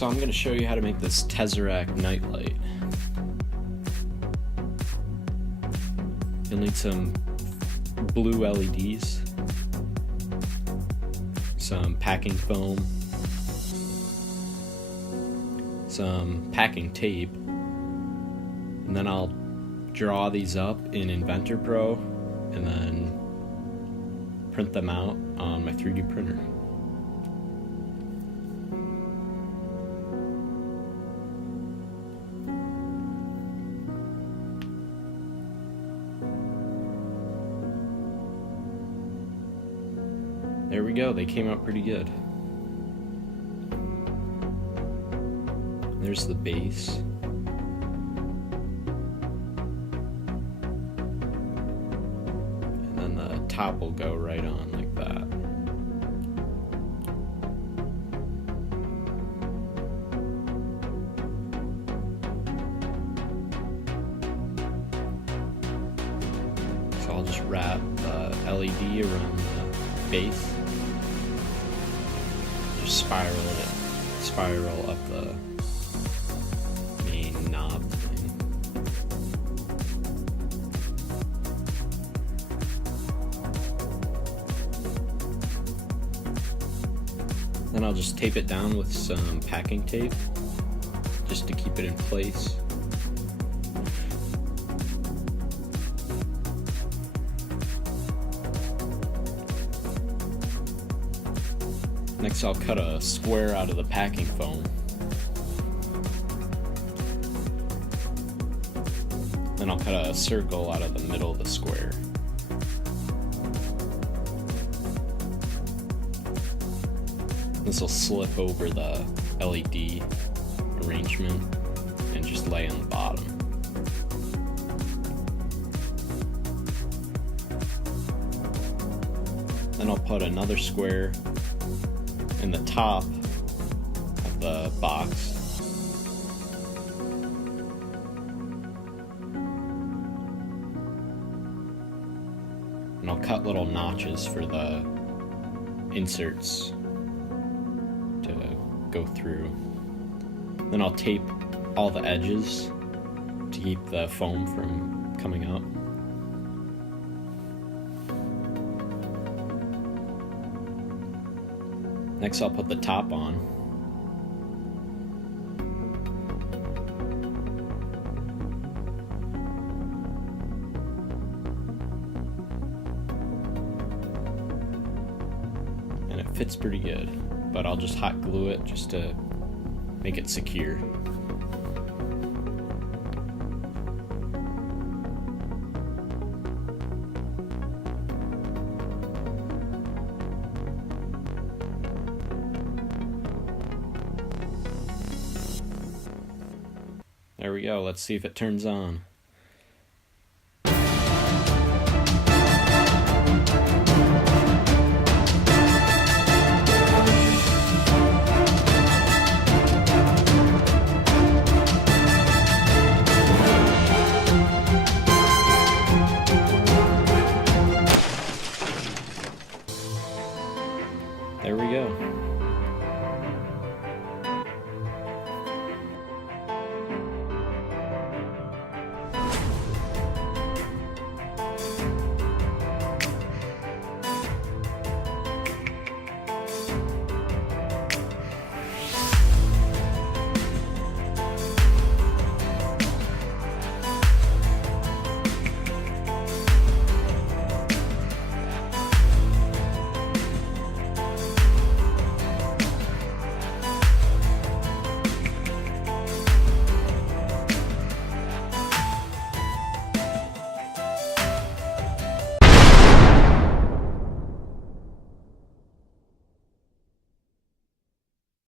So I'm going to show you how to make this Tesseract Nightlight. You'll need some blue LEDs, some packing foam, some packing tape, and then I'll draw these up in Inventor Pro and then print them out on my 3D printer. There we go, they came out pretty good. There's the base. And then the top will go right on like that. So I'll just wrap the LED around the base. Just spiral up the main knob thing. Then I'll just tape it down with some packing tape just to keep it in place. Next I'll cut a square out of the packing foam. Then I'll cut a circle out of the middle of the square. This will slip over the LED arrangement and just lay on the bottom. Then I'll put another square in the top of the box. And I'll cut little notches for the inserts to go through. Then I'll tape all the edges to keep the foam from coming out. Next I'll put the top on. And it fits pretty good, but I'll just hot glue it just to make it secure. There we go, let's see if it turns on.